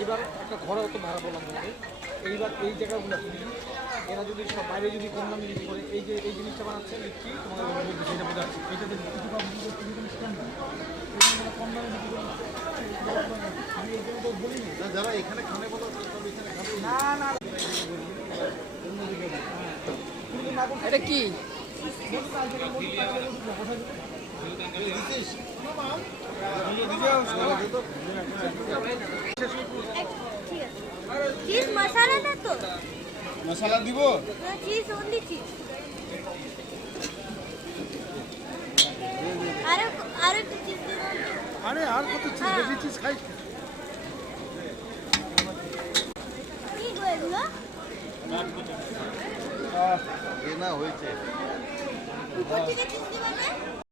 এইবার একটা ঘরে অত ভাড়া বললাম তোমাকে, এইবার এই জায়গাগুলো এরা যদি সব বাইরে যদি কম দামে বিক্রি করে, এই যে এই জিনিসটা বানাচ্ছে লিখছি তোমাদের সেটা বোঝাচ্ছি, এটা যদি কিছু কম দামে বিক্রি করে আমি এই তো বলিনি যারা এখানে খানে বলো এখানে খাবে না। এটা কি? চিজ মশলা না তো? মশলা দিব না, চিজ ওনলি চিজ। আর একটু চিজ দিন। আরে আর কত চিজ, বেশি চিজ খাই কি গো এগুলো? না হয়েছে উপর থেকে চিজ দিবেন না?